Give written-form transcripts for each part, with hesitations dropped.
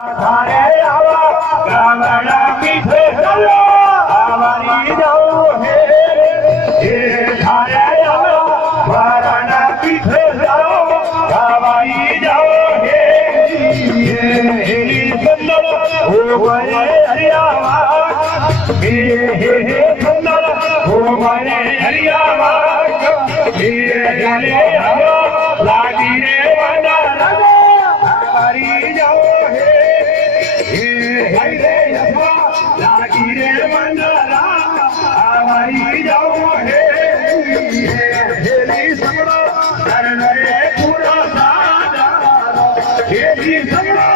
धारे आवा गावड़ा पीछे चलो आवारी जाओ हे धारे आवा गावड़ा पीछे जाओ आवारी जाओ हे सुंदर हो गए हरियावा हे सुंदर हो गए हरियावा हे आवा लागी रे वंदा आवारी जाओ लागी रे मंडला आवारी जाओ हे हेली सगळो करणारे पूरा साजा हेली सगळो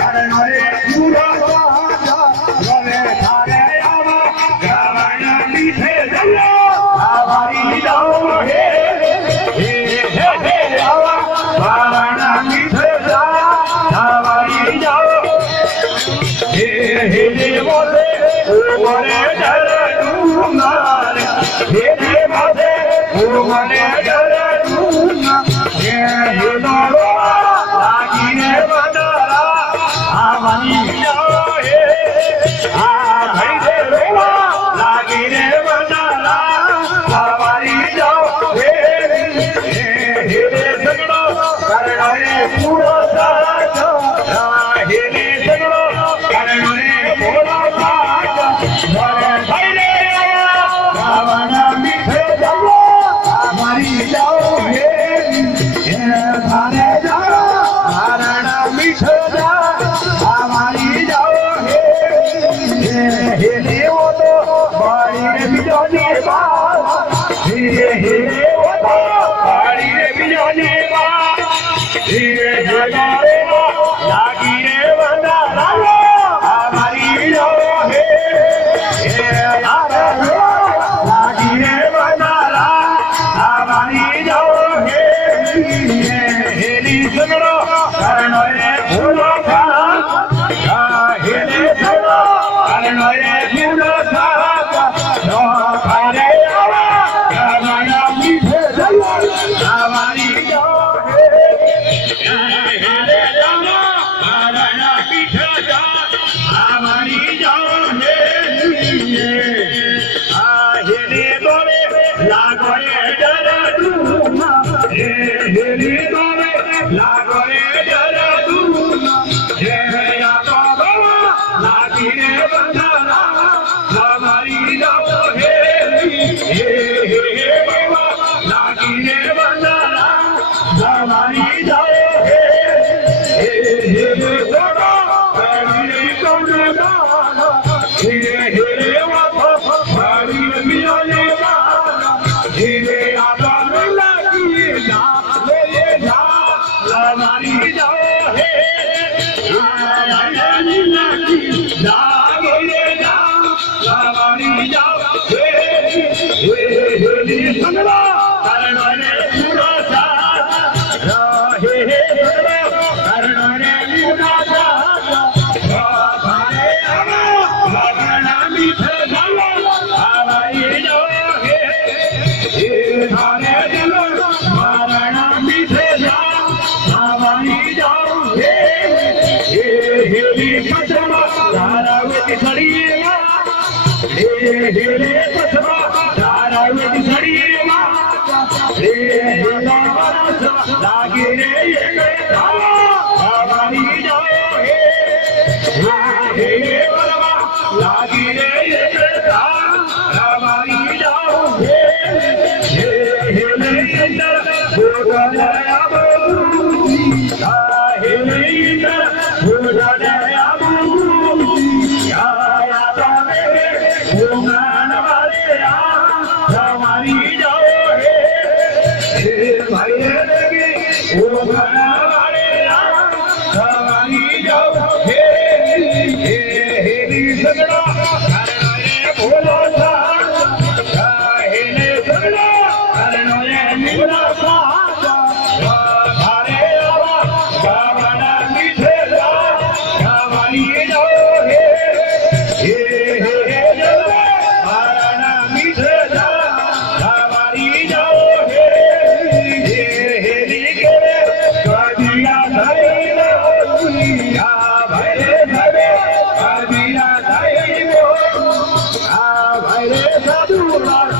करणारे पूरा साजा गवे थारे आवा गावना पीछे चलो आवारी जाओ हे हे आवा गावना पीछे जा आवारी जाओ हेले बोले ओमरे डर डूंगार हेले बोले ओमरे डर डूंगार हे दोरो लागी रे बदरा आवानी जाओ हे आ भाई रे रोवा लागी रे बदरा आवानी जाओ हे हेले सगळो करणारे पूरो साजा हेले सगळो करणारे पूरो साजा भाई रे गावना मीठे जाओ आवारी जाओ हे धारे जाओ धारणा मीठे जाओ आवारी जाओ हे देवो तो बाड़ी रे बिजोनी बाल हे देवो तो बाड़ी रे बिजोनी बाल हे लागी रे वंदा लालो आवारी जाओ हे लागी रे वंदा आवारी जाओ हे हेली सगळो करणारे पूरो साजा हेली सगळो करणारे पूरो साजा थारे आवा गावना पीछे चलो आवारी जाओ हेले जाओ गावना पीछे जा आवारी जाओ हेले बोले लागो रे डर डूमा हेले बोले लागो रे डर डूमा या तो बाबा लागी रे बंधना आवारी जाओ हे बाबा लागी रे बंधना आवारी जाओ हे दोरो करणारे पूरो साजा हे वातो बाड़ी रे बिजोनी बाल हे आवा लागी जा ले जा आवारी जाओ हे लागी जा ले जा आवारी जाओ हेली सगळो करणारे पूरो साजा हे सगळो करणारे पूरो साजा थारे आवा गावना मीठे जाओ आवारी जाओ हे थारे चलो गावना मीठे जाओ आवारी जाओ हेली पछवा धारावती खड़ीवा हेले पछवा धारावती खड़ीवा लागी रे आवारी जाओ हे बलवा लागी रे आवारी जाओ हेले इंदर भोगलया बबूजी हेले इंदर भोगलया बबूजी या बाबे भोगन वाले आवारी जाओ हे भाई लगे भोगन वाले आवारी जाओ हेली सगळो करणारे पूरो साजा हेले सगळो करणारे पूरो साजा थारे आवा गावना मीठे जा आवारी जाओ हे गावना मीठे जा आवारी जाओ हेली के कदिया धैला भाई ગુલાલ